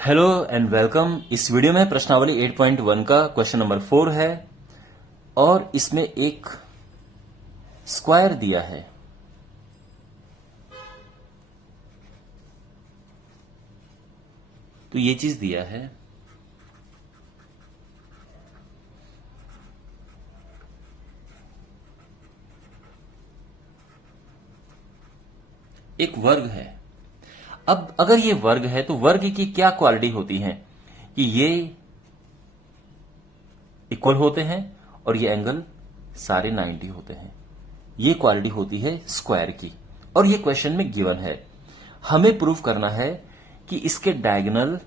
Hello and welcome. इस video में प्रश्नावली 8.1 का क्वेश्चन नंबर 4 है और इसमें एक स्क्वायर दिया है। तो ये चीज दिया है। एक वर्ग है। अब अगर ये वर्ग है तो वर्ग की क्या क्वालिटी होती है कि ये इक्वल होते हैं और ये एंगल सारे 90 होते हैं। ये क्वालिटी होती है स्क्वायर की और ये क्वेश्चन में गिवन है। हमें प्रूफ करना है कि इसके डायगोनल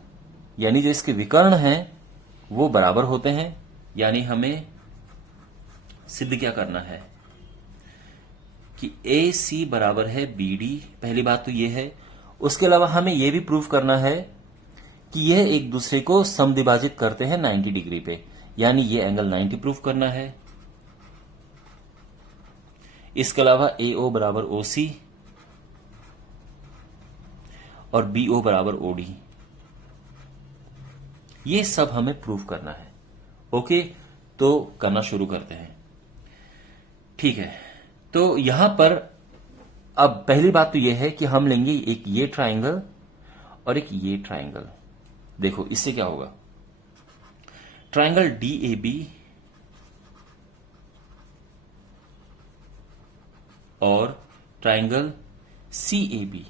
यानी जो इसके विकर्ण हैं वो बराबर होते हैं। यानी हमें सिद्ध क्या करना है कि ए सी बराबर है बी डी। पहली बात तो ये है। उसके अलावा हमें यह भी प्रूफ करना है कि यह एक दूसरे को समद्विभाजित करते हैं 90 डिग्री पे, यानी ये एंगल 90 प्रूफ करना है। इसके अलावा ए ओ बराबर ओ सी और बी ओ बराबर ओ डी, ये सब हमें प्रूफ करना है। ओके, तो करना शुरू करते हैं। ठीक है, तो यहां पर अब पहली बात तो यह है कि हम लेंगे एक ये ट्राइंगल और एक ये ट्राइंगल। देखो इससे क्या होगा, ट्राइंगल डी ए बी और ट्राइंगल सी ए बी,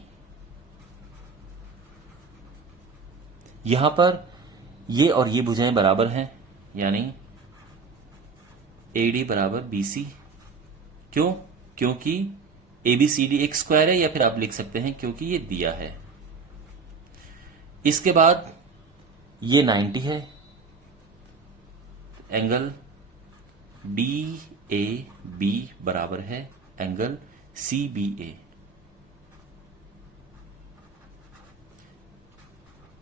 यहां पर ये और ये भुजाएं बराबर हैं, यानी ए डी बराबर बी सी। क्यों? क्योंकि ए बी सी डी एक स्क्वायर है, या फिर आप लिख सकते हैं क्योंकि ये दिया है। इसके बाद ये 90 है, एंगल डी ए बी बराबर है एंगल सी बी ए।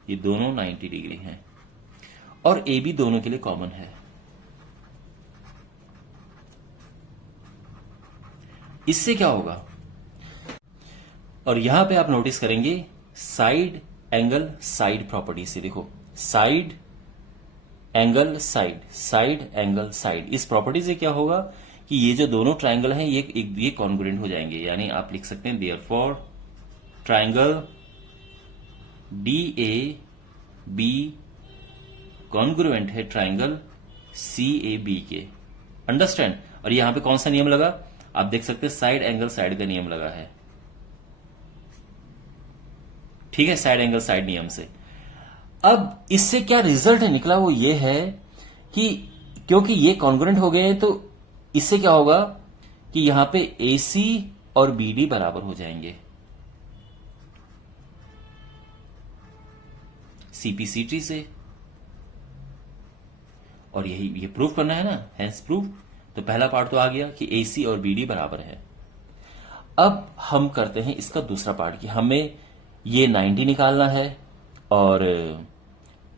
ये दोनों 90 डिग्री हैं और ए बी दोनों के लिए कॉमन है। इससे क्या होगा, और यहां पे आप नोटिस करेंगे साइड एंगल साइड प्रॉपर्टी से। देखो side angle side, side angle side, इस प्रॉपर्टी से क्या होगा कि ये जो दोनों ट्राइंगल हैं ये कॉन्ग्रुएंट हो जाएंगे। यानी आप लिख सकते हैं therefore triangle D A B congruent है ट्राइंगल सी ए बी के। अंडरस्टैंड? और यहां पे कौन सा नियम लगा, आप देख सकते हैं साइड एंगल साइड का नियम लगा है। ठीक है, साइड एंगल साइड नियम से। अब इससे क्या रिजल्ट निकला वो ये है कि क्योंकि ये कॉन्ग्रुएंट हो गए हैं तो इससे क्या होगा कि यहां पे AC और BD बराबर हो जाएंगे CPCT से। और यही ये प्रूफ करना है ना, हेंस प्रूफ। तो पहला पार्ट तो आ गया कि AC और BD बराबर है। अब हम करते हैं इसका दूसरा पार्ट कि हमें ये 90 निकालना है और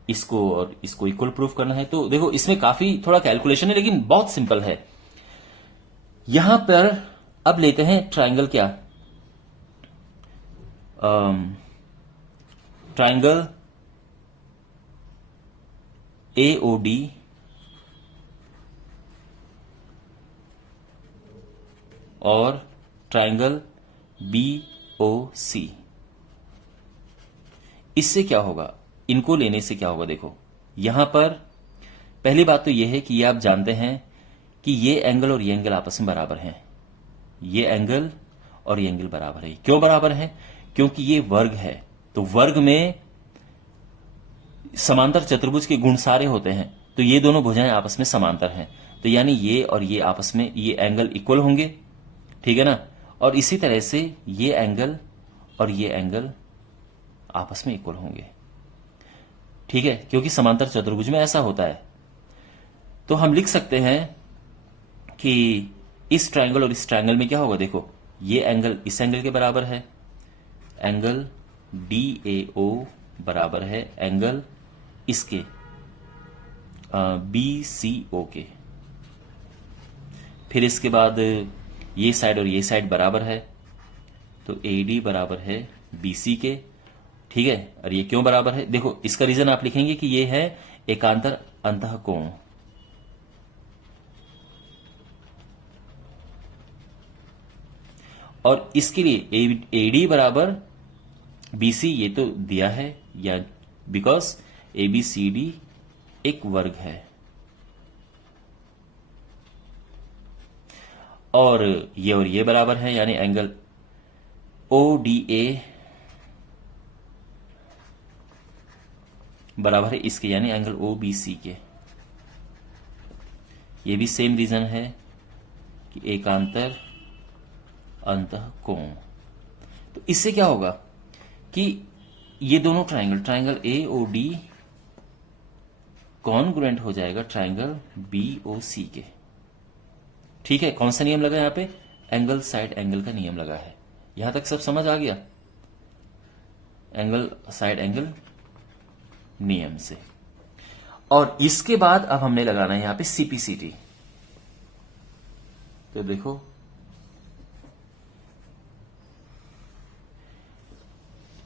इसको इक्वल प्रूफ करना है। तो देखो इसमें काफी थोड़ा कैलकुलेशन है लेकिन बहुत सिंपल है। यहां पर अब लेते हैं ट्राइंगल क्या, ट्राइंगल AOD और ट्राइंगल BOC। इससे क्या होगा, इनको लेने से क्या होगा, देखो यहां पर पहली बात तो यह है कि ये आप जानते हैं कि ये एंगल और ये एंगल आपस में बराबर हैं। ये एंगल और ये एंगल बराबर है। क्यों बराबर है? क्योंकि ये वर्ग है। तो वर्ग में समांतर चतुर्भुज के गुण सारे होते हैं, तो ये दोनों भुजाएं आपस में समांतर हैं। तो यानी ये और ये आपस में ये एंगल इक्वल होंगे। ठीक है ना? और इसी तरह से ये एंगल और ये एंगल आपस में इक्वल होंगे। ठीक है, क्योंकि समांतर चतुर्भुज में ऐसा होता है। तो हम लिख सकते हैं कि इस ट्रायंगल और इस ट्रायंगल में क्या होगा, देखो ये एंगल इस एंगल के बराबर है, एंगल DAO बराबर है एंगल इसके BCO के। फिर इसके बाद ये साइड और ये साइड बराबर है, तो AD बराबर है BC के। ठीक है, और ये क्यों बराबर है? देखो इसका रीजन आप लिखेंगे कि ये है एकांतर अंतःकोण। और इसके लिए एडी बराबर बीसी, ये तो दिया है, या बिकॉज एबीसीडी एक वर्ग है, और ये बराबर है, यानी एंगल ओडीए बराबर है इसके, यानी एंगल ओबीसी के। ये भी सेम रीजन है कि एकांतर अंतःकोण। तो इससे क्या होगा कि ये दोनों triangle A O D congruent हो जाएगा ट्राइंगल बी ओ सी के। ठीक है, कौन सा नियम लगा यहां पे? एंगल साइड एंगल का नियम लगा है। यहां तक सब समझ आ गया? एंगल साइड एंगल नियम से। और इसके बाद अब हमने लगाना है यहां पे सीपीसीटी। तो देखो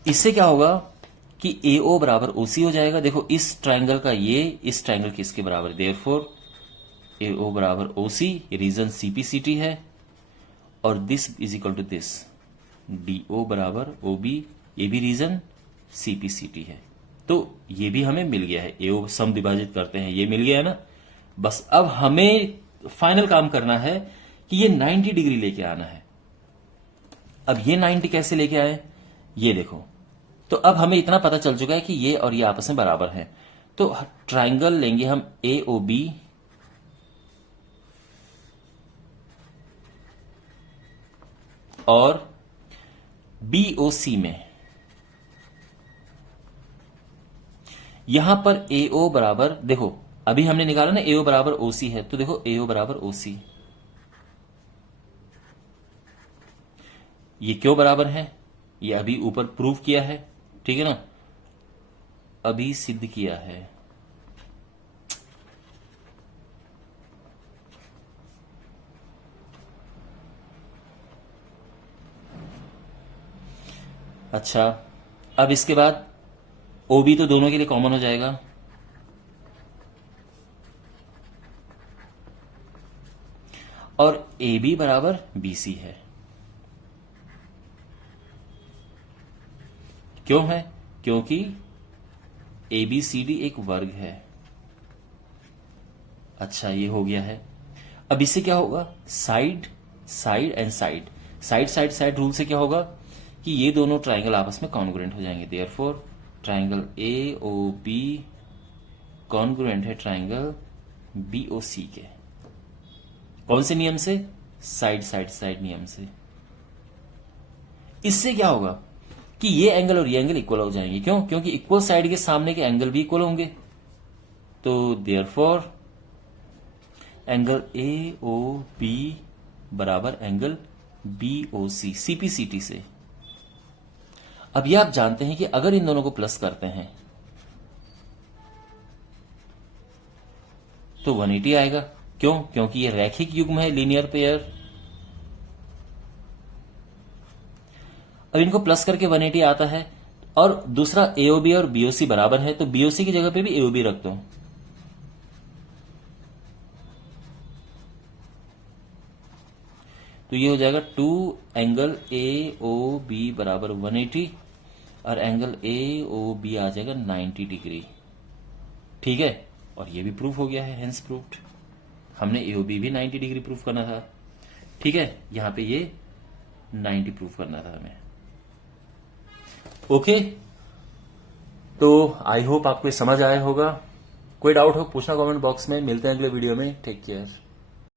इससे क्या होगा कि AO बराबर OC हो जाएगा। देखो इस ट्राइंगल का ये इस ट्राइंगल के इसके बराबर, देयरफॉर AO बराबर OC, रीजन CPCT है, और this is equal to this DO बराबर OB, ये भी रीजन CPCT है। तो ये भी हमें मिल गया है, AO सम विभाजित करते हैं, ये मिल गया है ना। बस अब हमें फाइनल काम करना है कि ये 90 डिग्री लेके आना है। अब ये 90 कैसे लेके आए, ये देखो। तो अब हमें इतना पता चल चुका है कि ये और ये आपस में बराबर हैं। तो ट्राइंगल लेंगे हम AOB और BOC में। यहां पर AO बराबर, देखो अभी हमने निकाला ना AO बराबर OC है, तो देखो AO बराबर OC। ये क्यों बराबर है? ये अभी ऊपर प्रूव किया है, ठीक है ना, अभी सिद्ध किया है। अच्छा, अब इसके बाद OB तो दोनों के लिए कॉमन हो जाएगा, और AB बराबर BC है। क्यों है? क्योंकि ABCD एक वर्ग है। अच्छा, ये हो गया है। अब इससे क्या होगा? Side side and side, side side side rule से क्या होगा कि ये दोनों ट्राइंगल आपस में कॉन्ग्रुएंट हो जाएंगे। देयरफॉर ट्राइंगल AOB कॉन्ग्रुएंट है ट्राइंगल BOC के। कौन से नियम से? साइड साइड साइड नियम से। इससे क्या होगा कि ये एंगल और ये एंगल इक्वल हो जाएंगे। क्यों? क्योंकि इक्वल साइड के सामने के एंगल भी इक्वल होंगे। तो देयरफॉर एंगल AOB बराबर एंगल BOC CPCT से। अब ये आप जानते हैं कि अगर इन दोनों को प्लस करते हैं तो 180 आएगा। क्यों? क्योंकि ये रैखिक युग्म है, लीनियर पेयर। अब इनको प्लस करके 180 आता है, और दूसरा AOB और BOC बराबर है, तो BOC की जगह पे भी AOB रख दो। तो ये हो जाएगा 2 एंगल AOB बराबर 180 और एंगल AOB आ जाएगा 90 डिग्री। ठीक है, और ये भी प्रूफ हो गया है, हेंस प्रूफ्ड। हमने AOB भी 90 डिग्री प्रूफ करना था। ठीक है, यहां पे ये 90 प्रूफ करना था हमें। ओके, तो आई होप आपको समझ आया होगा। कोई डाउट हो पूछना कमेंट बॉक्स में। मिलते हैं अगले वीडियो में। Take care.